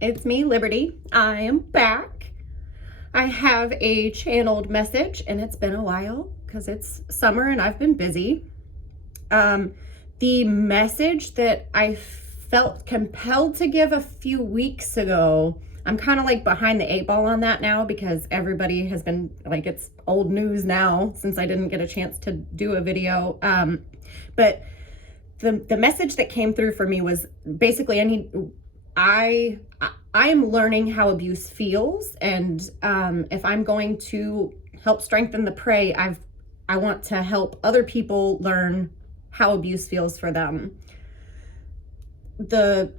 It's me, Liberty. I am back. I have a channeled message, and it's been a while because it's summer and I've been busy. The message that I felt compelled to give a few weeks ago, I'm kind of like behind the 8 ball on that now because everybody has been like, it's old news now since I didn't get a chance to do a video. But the message that came through for me was basically I am learning how abuse feels, and if I'm going to help strengthen the prey, I want to help other people learn how abuse feels for them. The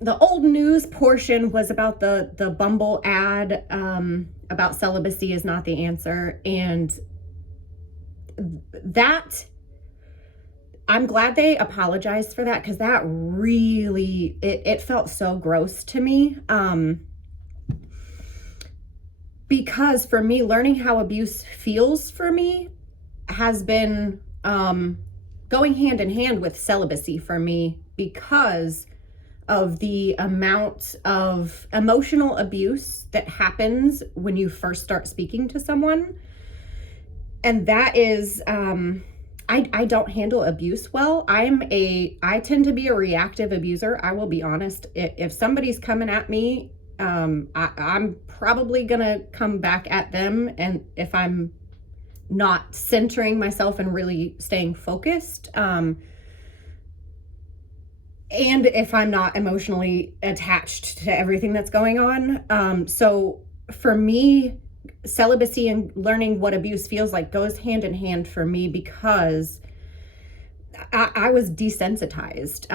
old news portion was about the Bumble ad about celibacy is not the answer, and that I'm glad they apologized for that because that really, it felt so gross to me. Because for me, learning how abuse feels for me has been going hand in hand with celibacy for me because of the amount of emotional abuse that happens when you first start speaking to someone. And that is, I don't handle abuse well. I tend to be a reactive abuser. I will be honest. If somebody's coming at me, I'm probably gonna come back at them. And if I'm not centering myself and really staying focused, and if I'm not emotionally attached to everything that's going on. So for me, celibacy and learning what abuse feels like goes hand in hand for me because I was desensitized.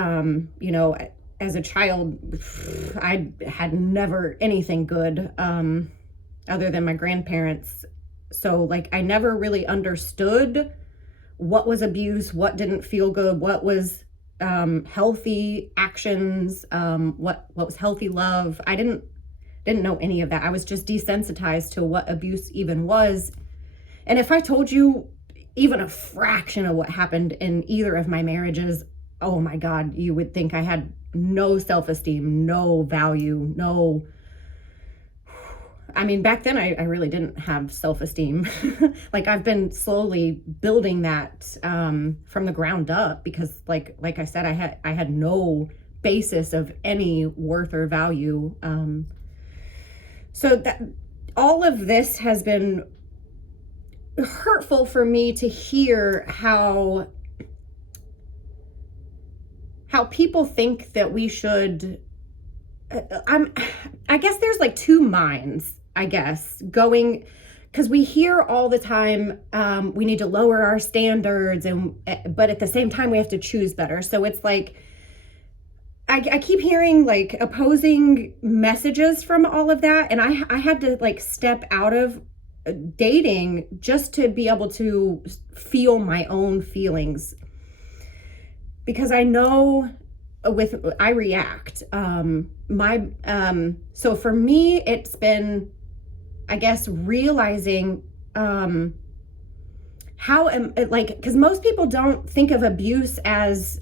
As a child, I had never anything good other than my grandparents. So like I never really understood what was abuse, what didn't feel good, what was healthy actions, what was healthy love. I didn't know any of that. I was just desensitized to what abuse even was. And if I told you even a fraction of what happened in either of my marriages, oh my God, you would think I had no self-esteem, no value, no. I mean, back then I really didn't have self-esteem. Like I've been slowly building that from the ground up because like I said, I had no basis of any worth or value. So that all of this has been hurtful for me to hear how people think that we should, I guess there's like two minds, I guess, going, because we hear all the time, we need to lower our standards, but at the same time we have to choose better. So it's like, I keep hearing like opposing messages from all of that. And I had to like step out of dating just to be able to feel my own feelings. Because I know I react. So for me, it's been, I guess, realizing because most people don't think of abuse as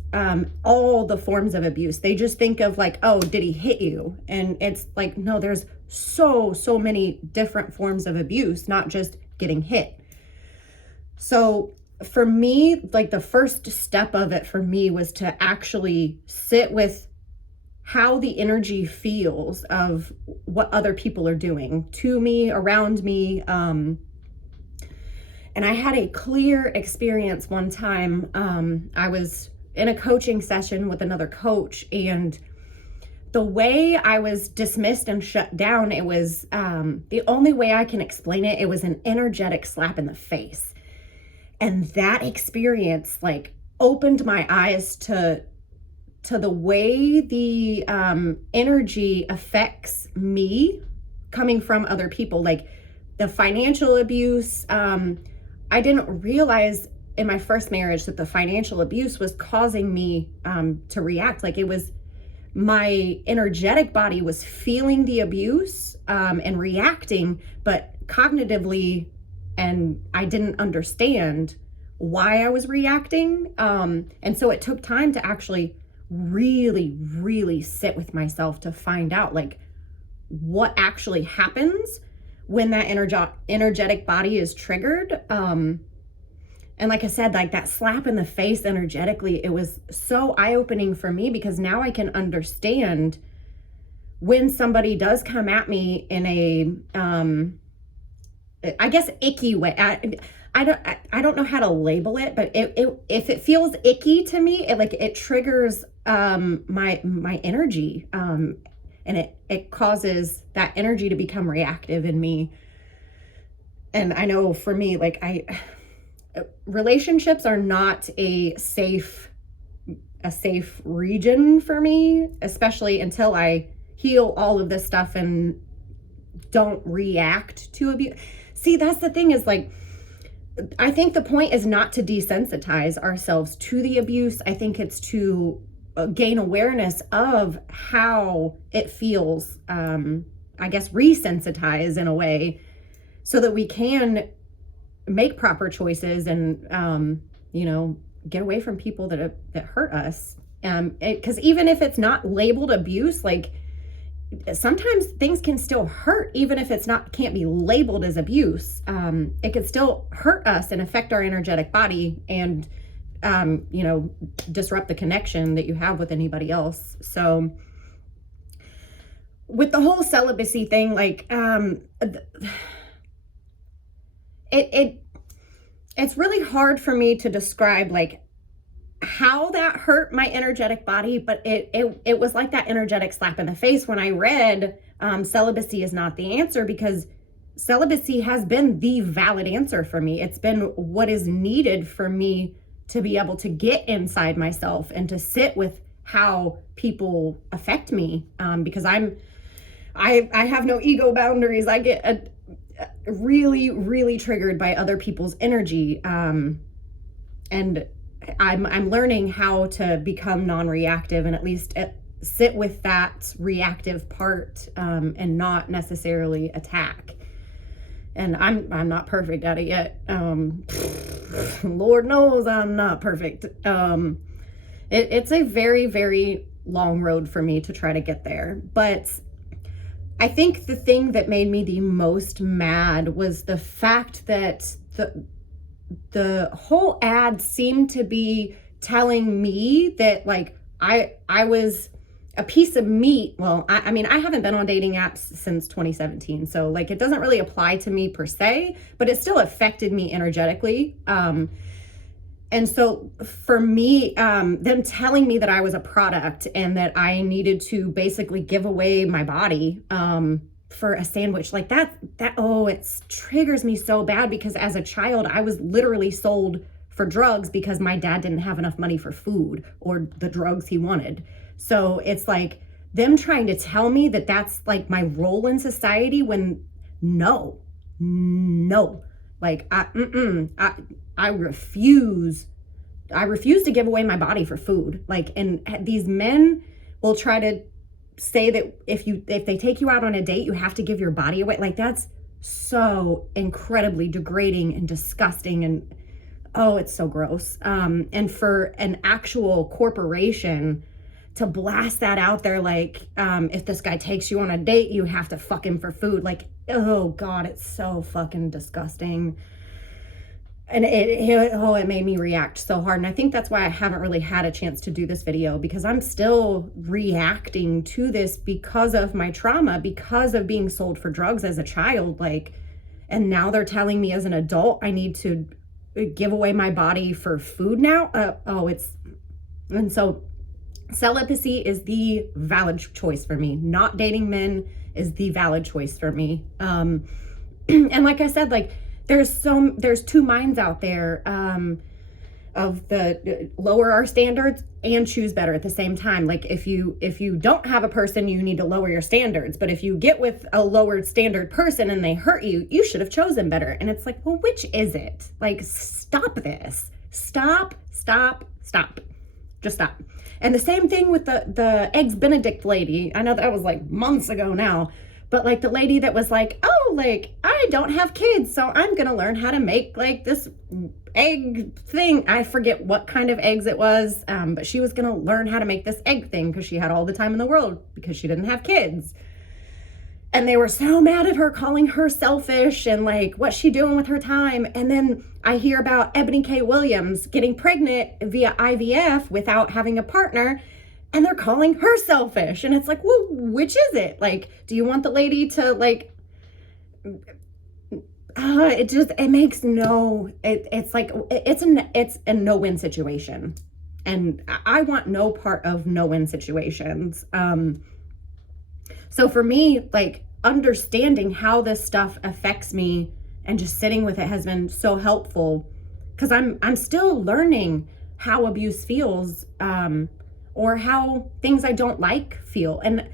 all the forms of abuse. They just think of like, oh, did he hit you? And it's like, no, there's so many different forms of abuse, not just getting hit. So for me, like the first step of it for me was to actually sit with how the energy feels of what other people are doing to me, around me. And I had a clear experience one time. I was in a coaching session with another coach, and the way I was dismissed and shut down, it was the only way I can explain it. It was an energetic slap in the face. And that experience like opened my eyes to the way the energy affects me coming from other people, like the financial abuse. I didn't realize in my first marriage that the financial abuse was causing me to react. Like it was my energetic body was feeling the abuse and reacting, but cognitively, and I didn't understand why I was reacting. And so it took time to actually really sit with myself to find out like what actually happens when that energetic body is triggered. And like I said, like that slap in the face energetically, it was so eye-opening for me, because now I can understand when somebody does come at me in a, I guess, icky way. I don't know how to label it, but if it feels icky to me, it triggers my energy, and it causes that energy to become reactive in me. And I know for me, like, relationships are not a safe region for me, especially until I heal all of this stuff and don't react to abuse. See, that's the thing, is like, I think the point is not to desensitize ourselves to the abuse. I think it's to gain awareness of how it feels, I guess resensitize in a way, so that we can make proper choices and, get away from people that hurt us. Because even if it's not labeled abuse, like, sometimes things can still hurt, even if can't be labeled as abuse. It can still hurt us and affect our energetic body and, disrupt the connection that you have with anybody else. So with the whole celibacy thing, like, it's really hard for me to describe, like, how that hurt my energetic body, but it was like that energetic slap in the face when I read celibacy is not the answer, because celibacy has been the valid answer for me. It's been what is needed for me to be able to get inside myself and to sit with how people affect me, because I have no ego boundaries. I get really, really triggered by other people's energy, and I'm learning how to become non-reactive and at least sit with that reactive part, and not necessarily attack. And I'm not perfect at it yet. Lord knows I'm not perfect. It's a very, very long road for me to try to get there. But I think the thing that made me the most mad was the fact that the whole ad seemed to be telling me that, like, I was a piece of meat. Well, I mean, I haven't been on dating apps since 2017, so, like, it doesn't really apply to me per se, but it still affected me energetically. And so for me, them telling me that I was a product and that I needed to basically give away my body, for a sandwich, like that, it triggers me so bad, because as a child, I was literally sold for drugs because my dad didn't have enough money for food or the drugs he wanted. So it's like them trying to tell me that that's like my role in society, when no, like I refuse to give away my body for food. Like, and these men will try to say that if they take you out on a date, you have to give your body away. Like, that's so incredibly degrading and disgusting, and it's so gross. And for an actual corporation to blast that out there, like, if this guy takes you on a date, you have to fuck him for food. Like, oh God, it's so fucking disgusting. And it made me react so hard. And I think that's why I haven't really had a chance to do this video, because I'm still reacting to this because of my trauma, because of being sold for drugs as a child. Like, and now they're telling me as an adult, I need to give away my body for food now. And so celibacy is the valid choice for me. Not dating men is the valid choice for me. And like I said, like, there's two minds out there, of the lower our standards and choose better at the same time. Like, if you don't have a person, you need to lower your standards. But if you get with a lowered standard person and they hurt you, you should have chosen better. And it's like, well, which is it? Like, stop this. Stop. Just stop. And the same thing with the Eggs Benedict lady. I know that was like months ago now. But like the lady that was like, oh, like, I don't have kids, so I'm going to learn how to make like this egg thing. I forget what kind of eggs it was, but she was going to learn how to make this egg thing because she had all the time in the world because she didn't have kids. And they were so mad at her, calling her selfish and like, what's she doing with her time? And then I hear about Ebony K. Williams getting pregnant via IVF without having a partner, and they're calling her selfish. And it's like, well, which is it? Like, do you want the lady to like, it makes no, it's like, it's a no-win situation. And I want no part of no-win situations. So for me, like, understanding how this stuff affects me and just sitting with it has been so helpful, because I'm still learning how abuse feels, or how things I don't like feel. And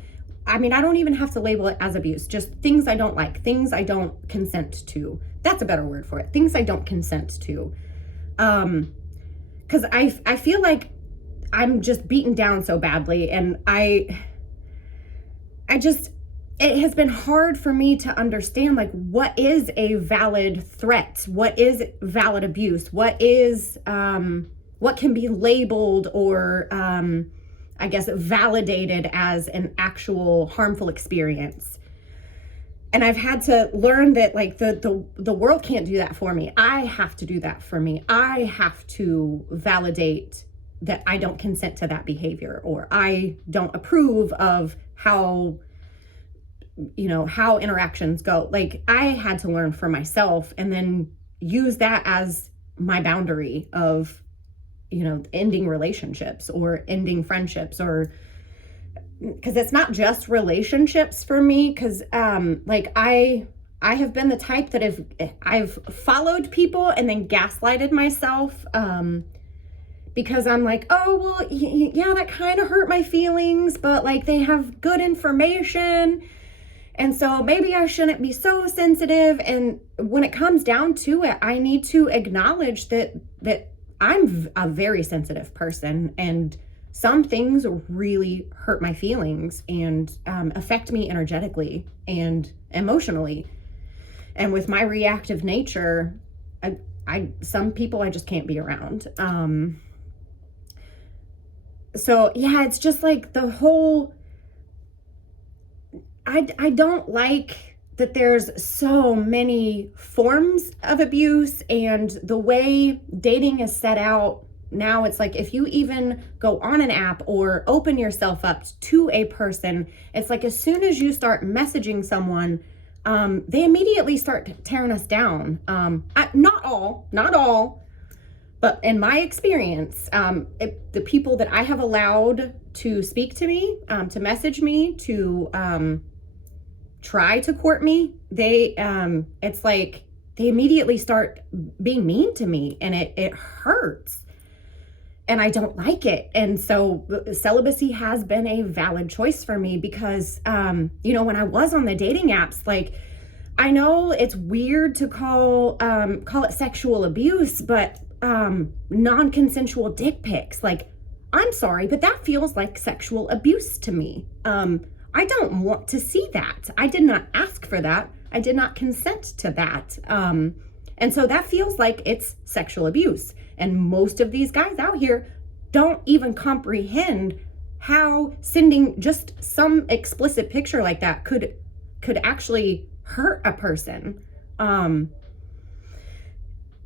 I mean, I don't even have to label it as abuse, just things I don't like, things I don't consent to. That's a better word for it. Things I don't consent to. Because I feel like I'm just beaten down so badly, and it has been hard for me to understand, like, what is a valid threat? What is valid abuse? What is, what can be labeled or, I guess, validated as an actual harmful experience? And I've had to learn that, like, the world can't do that for me. I have to do that for me. I have to validate that I don't consent to that behavior, or I don't approve of how interactions go. Like, I had to learn for myself and then use that as my boundary of, ending relationships or ending friendships, or because it's not just relationships for me. Because like I have been the type that if I've followed people and then gaslighted myself, because I'm like, oh, well, yeah, that kind of hurt my feelings, but like they have good information, and so maybe I shouldn't be so sensitive. And when it comes down to it, I need to acknowledge that I'm a very sensitive person, and some things really hurt my feelings and affect me energetically and emotionally. And with my reactive nature, some people I just can't be around. So yeah, it's just like the whole, I don't like that there's so many forms of abuse, and the way dating is set out now, it's like if you even go on an app or open yourself up to a person, it's like as soon as you start messaging someone, they immediately start tearing us down. Not all, but in my experience, the people that I have allowed to speak to me, to message me, to try to court me, it's like they immediately start being mean to me, and it hurts. And I don't like it. And so celibacy has been a valid choice for me because, when I was on the dating apps, like, I know it's weird to call it sexual abuse, but non-consensual dick pics, like, I'm sorry, but that feels like sexual abuse to me. I don't want to see that. I did not ask for that. I did not consent to that. And so that feels like it's sexual abuse. And most of these guys out here don't even comprehend how sending just some explicit picture like that could actually hurt a person. And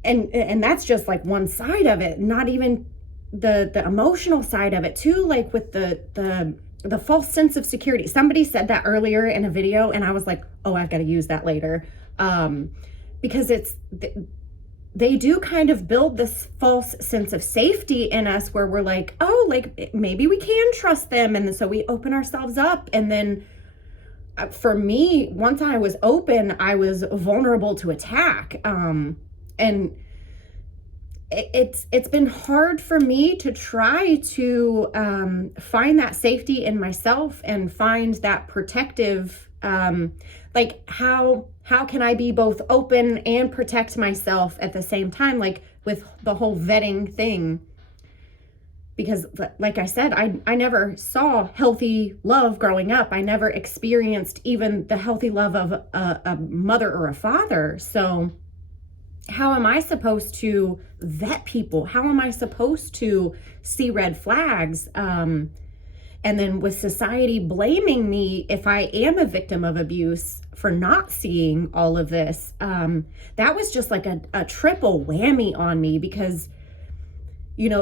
that's just like one side of it, not even the emotional side of it too, like with the false sense of security. Somebody said that earlier in a video, and I was like, oh, I've got to use that later. Because they do kind of build this false sense of safety in us where we're like, oh, like maybe we can trust them. And so we open ourselves up. And then for me, once I was open, I was vulnerable to attack. And it's been hard for me to try to find that safety in myself and find that protective, like how can I be both open and protect myself at the same time, like with the whole vetting thing. Because like I said, I never saw healthy love growing up. I never experienced even the healthy love of a mother or a father. So how am I supposed to vet people? How am I supposed to see red flags? And And then with society blaming me if I am a victim of abuse for not seeing all of this, that was just like a triple whammy on me, because,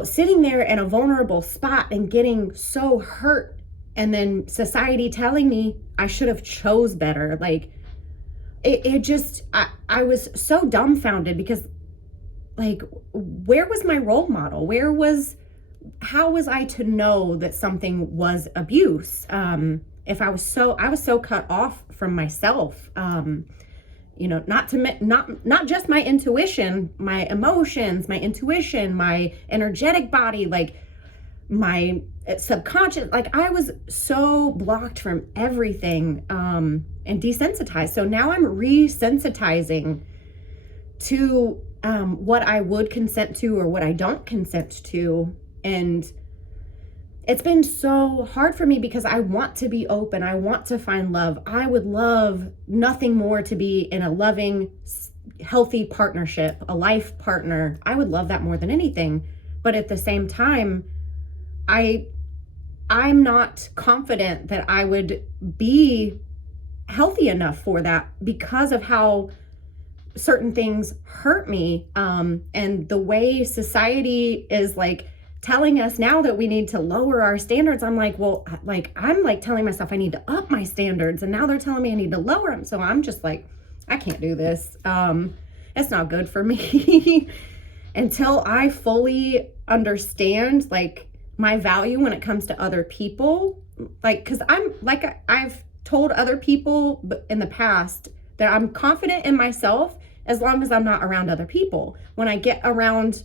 sitting there in a vulnerable spot and getting so hurt, and then society telling me I should have chose better. Like, it just, I was so dumbfounded, because like, where was my role model? How was I to know that something was abuse? If I was so cut off from myself, not just my intuition, my emotions, my intuition, my energetic body, like my subconscious, like I was so blocked from everything, and desensitized. So now I'm resensitizing to what I would consent to or what I don't consent to. And it's been so hard for me, because I want to be open. I want to find love. I would love nothing more to be in a loving, healthy partnership, a life partner. I would love that more than anything. But at the same time, I'm not confident that I would be healthy enough for that, because of how certain things hurt me. And the way society is like telling us now that we need to lower our standards. I'm like, well, like, I'm like telling myself I need to up my standards, and now they're telling me I need to lower them. So I'm just like, I can't do this. It's not good for me until I fully understand like my value when it comes to other people. Like, cause I'm like, I've told other people in the past that I'm confident in myself as long as I'm not around other people. When I get around,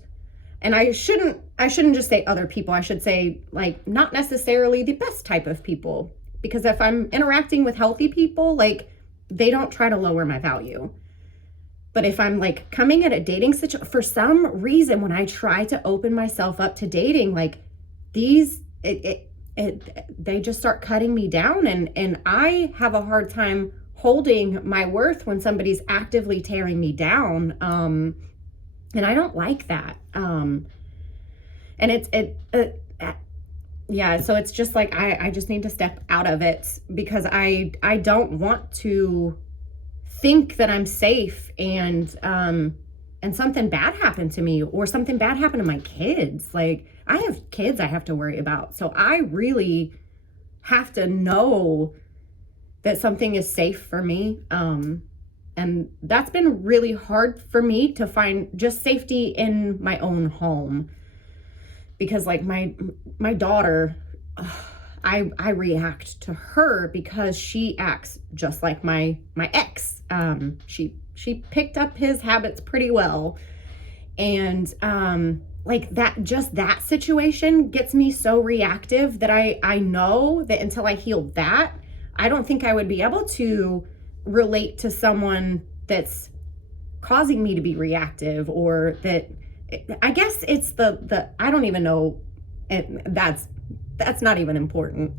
and I shouldn't just say other people, I should say like not necessarily the best type of people, because if I'm interacting with healthy people, like they don't try to lower my value. But if I'm like coming at a dating situation, for some reason, when I try to open myself up to dating, like they just start cutting me down, and I have a hard time holding my worth when somebody's actively tearing me down. And I don't like that. And so it's just like, I just need to step out of it, because I don't want to think that I'm safe and something bad happened to me, or something bad happened to my kids. Like, I have kids I have to worry about. So I really have to know that something is safe for me. And that's been really hard for me to find just safety in my own home, because like my daughter, I react to her because she acts just like my ex. She picked up his habits pretty well. And like that situation gets me so reactive that I know that until I heal that, I don't think I would be able to relate to someone that's causing me to be reactive, or that, I guess it's the I don't even know, and that's not even important.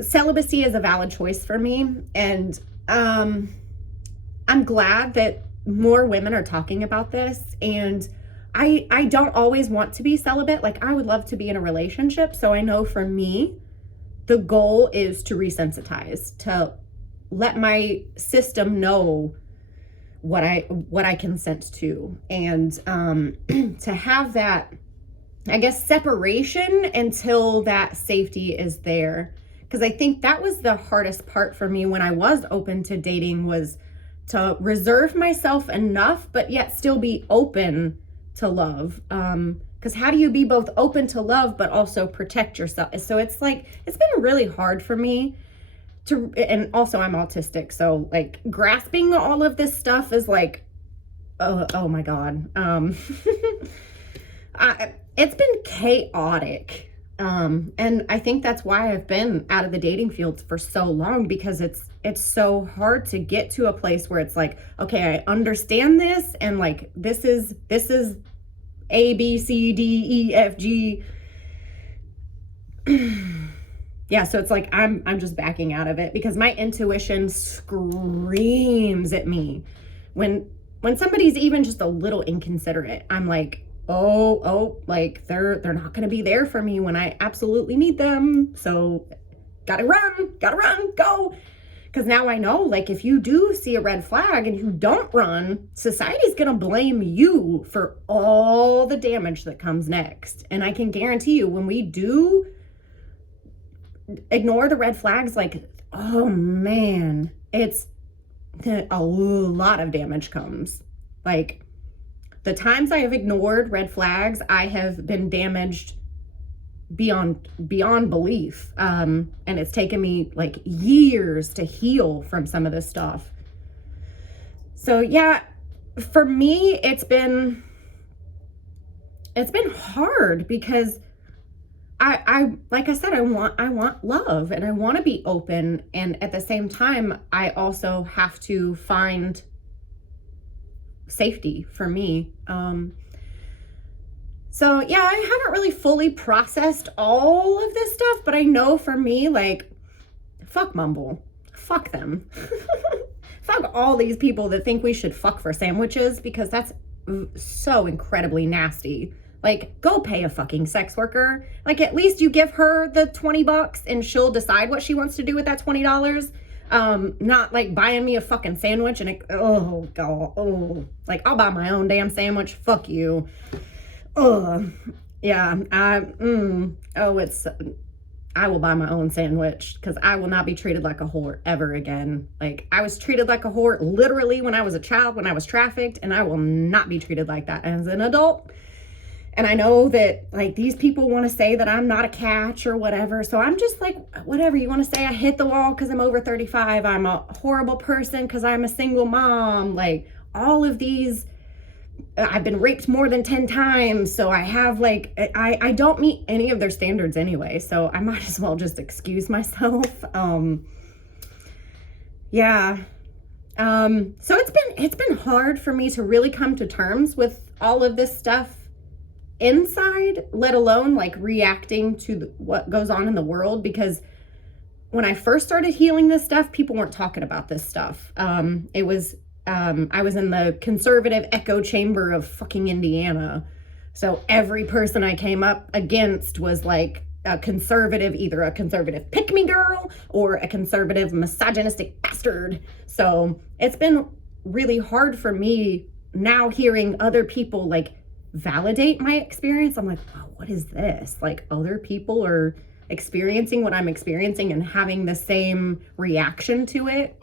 Celibacy is a valid choice for me, and I'm glad that more women are talking about this. And I don't always want to be celibate. Like, I would love to be in a relationship. So I know for me, the goal is to resensitize, to let my system know what I consent to, and to have that, I guess, separation until that safety is there. Because I think that was the hardest part for me when I was open to dating, was to reserve myself enough, but yet still be open to love. Because how do you be both open to love, but also protect yourself? So it's like, it's been really hard for me to, and also I'm autistic. So like grasping all of this stuff is like, oh my God. It's been chaotic. And I think that's why I've been out of the dating field for so long, because it's so hard to get to a place where it's like, okay, I understand this, and like this is A, B, C, D, E, F, G. Yeah, so it's like I'm just backing out of it, because my intuition screams at me when somebody's even just a little inconsiderate. I'm like, like they're not going to be there for me when I absolutely need them. So gotta run, go. Because now I know, like, if you do see a red flag and you don't run, society's going to blame you for all the damage that comes next. And I can guarantee you, when we do ignore the red flags, like, oh man, it's a lot of damage comes. Like, the times I have ignored red flags, I have been damaged beyond belief. And it's taken me like years to heal from some of this stuff. So yeah, for me, it's been hard because I like I said, I want love and I want to be open. And at the same time, I also have to find safety for me. So yeah, I haven't really fully processed all of this stuff, but I know for me, like, fuck Mumble. Fuck them. Fuck all these people that think we should fuck for sandwiches, because that's so incredibly nasty. Like, go pay a fucking sex worker. Like, at least you give her the $20 and she'll decide what she wants to do with that $20. Not like buying me a fucking sandwich and oh god, oh, like, I'll buy my own damn sandwich. Fuck you. Yeah, I will buy my own sandwich, because I will not be treated like a whore ever again. Like, I was treated like a whore literally when I was a child, when I was trafficked, and I will not be treated like that as an adult. And I know that, like, these people want to say that I'm not a catch or whatever. So I'm just like, whatever you want to say. I hit the wall because I'm over 35. I'm a horrible person because I'm a single mom. Like, all of these, I've been raped more than 10 times. So I have, like, I don't meet any of their standards anyway. So I might as well just excuse myself. Yeah. So it's been hard for me to really come to terms with all of this stuff inside, let alone like reacting to what goes on in the world. Because when I first started healing this stuff, people weren't talking about this stuff. I was in the conservative echo chamber of fucking Indiana. So every person I came up against was like a conservative, either a conservative pick-me girl or a conservative misogynistic bastard. So it's been really hard for me now hearing other people like validate my experience. I'm like, wow, what is this? Like, other people are experiencing what I'm experiencing and having the same reaction to it.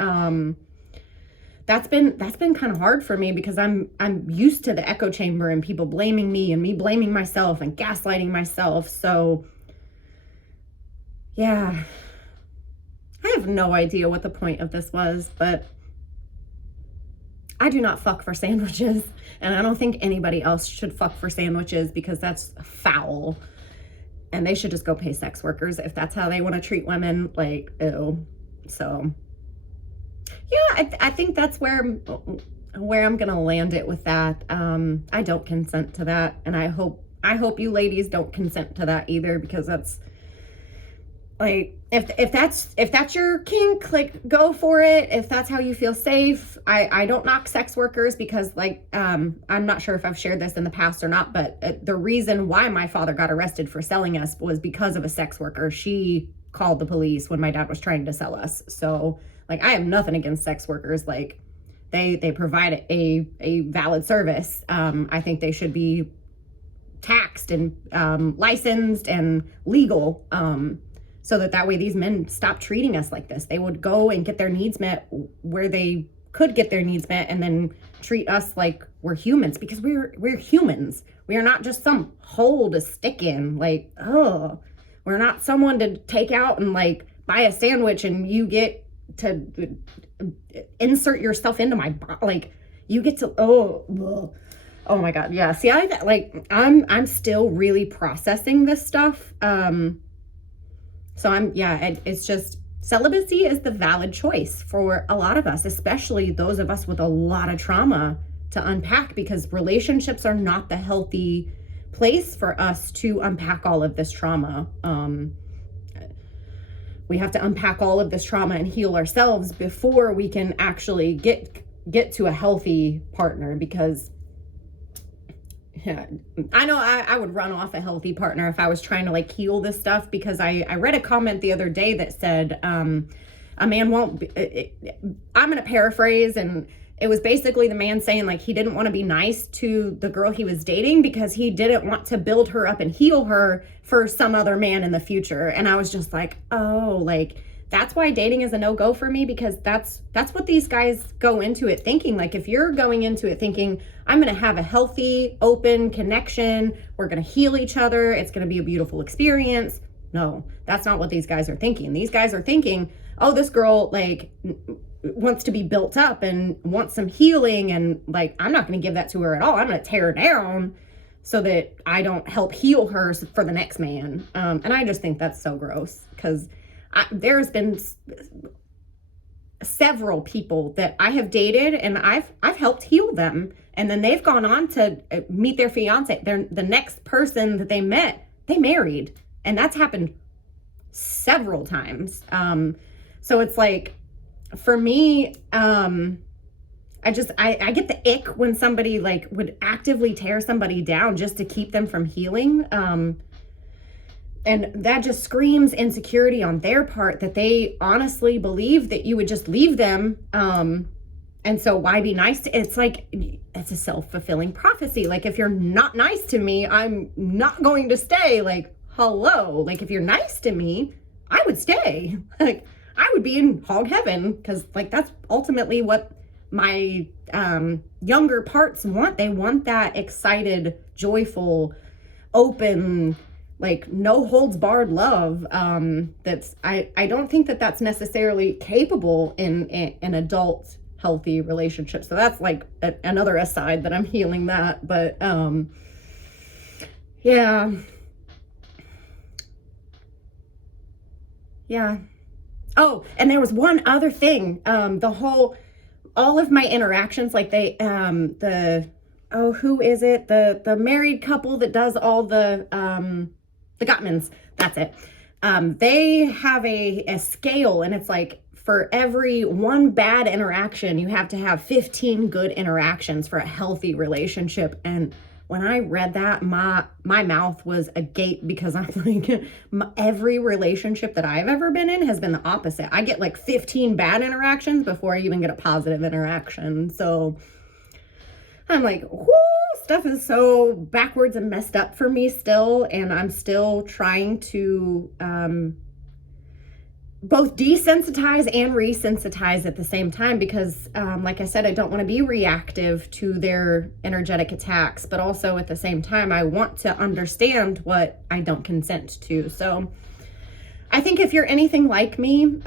That's been kind of hard for me, because I'm used to the echo chamber and people blaming me and me blaming myself and gaslighting myself. So yeah, I have no idea what the point of this was, but I do not fuck for sandwiches, and I don't think anybody else should fuck for sandwiches, because that's foul. And they should just go pay sex workers if that's how they want to treat women. Like, ew. So yeah, I think that's where I'm gonna land it with that. I don't consent to that, and I hope you ladies don't consent to that either, because that's like, if that's your kink, like, go for it. If that's how you feel safe. I don't knock sex workers, because like, I'm not sure if I've shared this in the past or not, but the reason why my father got arrested for selling us was because of a sex worker. She called the police when my dad was trying to sell us. So like, I have nothing against sex workers. Like, they provide a valid service. I think they should be taxed and licensed and legal. So that way these men stop treating us like this. They would go and get their needs met where they could get their needs met, and then treat us like we're humans, because we're humans. We are not just some hole to stick in. Like, oh, we're not someone to take out and like buy a sandwich and you get to insert yourself into my body. Like, you get to, oh my God. Yeah. See, I'm still really processing this stuff. So it's just, celibacy is the valid choice for a lot of us, especially those of us with a lot of trauma to unpack, because relationships are not the healthy place for us to unpack all of this trauma. We have to unpack all of this trauma and heal ourselves before we can actually get to a healthy partner, because yeah, I know I would run off a healthy partner if I was trying to like heal this stuff, because I read a comment the other day that said, a man won't be, I'm going to paraphrase, and it was basically the man saying like he didn't want to be nice to the girl he was dating because he didn't want to build her up and heal her for some other man in the future. And I was just like, oh, like that's why dating is a no-go for me, because that's what these guys go into it thinking. Like if you're going into it thinking, I'm going to have a healthy, open connection, we're going to heal each other, it's going to be a beautiful experience. No, that's not what these guys are thinking. These guys are thinking, oh, this girl like wants to be built up and wants some healing, and like I'm not going to give that to her at all. I'm going to tear her down so that I don't help heal her for the next man. And I just think that's so gross, because there's been several people that I have dated and I've helped heal them, and then they've gone on to meet their fiance. The next person that they met, they married, and that's happened several times. So it's like, for me, I get the ick when somebody like would actively tear somebody down just to keep them from healing. And that just screams insecurity on their part, that they honestly believe that you would just leave them. And so why be nice to, it's like, it's a self-fulfilling prophecy. Like if you're not nice to me, I'm not going to stay. Like, hello, like if you're nice to me, I would stay. Like I would be in hog heaven, because like that's ultimately what my younger parts want. They want that excited, joyful, open, like no holds barred love. That's I don't think that that's necessarily capable in an adult healthy relationship. So that's like another aside that I'm healing that. But yeah. Oh, and there was one other thing. All of my interactions, like who is it? The married couple that does all the Gottmans, that's it. They have a scale, and it's like for every one bad interaction, you have to have 15 good interactions for a healthy relationship. And when I read that, my mouth was agape, because I'm like, every relationship that I've ever been in has been the opposite. I get like 15 bad interactions before I even get a positive interaction. So I'm like, whoo, stuff is so backwards and messed up for me still. And I'm still trying to both desensitize and resensitize at the same time, because like I said, I don't want to be reactive to their energetic attacks, but also at the same time, I want to understand what I don't consent to. So I think if you're anything like me,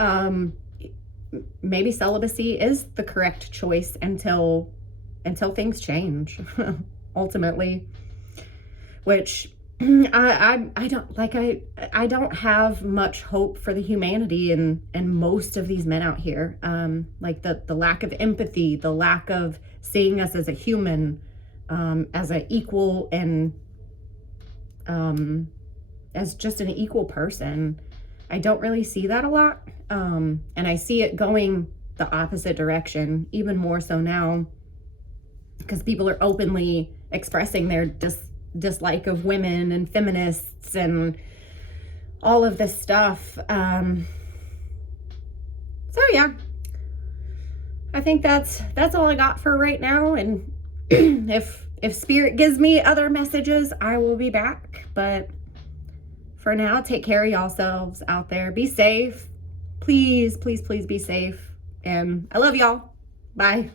maybe celibacy is the correct choice until things change, ultimately, which I don't have much hope for the humanity in most of these men out here. Like the lack of empathy, the lack of seeing us as a human, as an equal, and as just an equal person. I don't really see that a lot. And I see it going the opposite direction, even more so now, because people are openly expressing their dislike of women and feminists and all of this stuff. So yeah, I think that's all I got for right now. And if spirit gives me other messages, I will be back. But for now, take care of yourselves out there. Be safe. Please, please, please be safe. And I love y'all. Bye.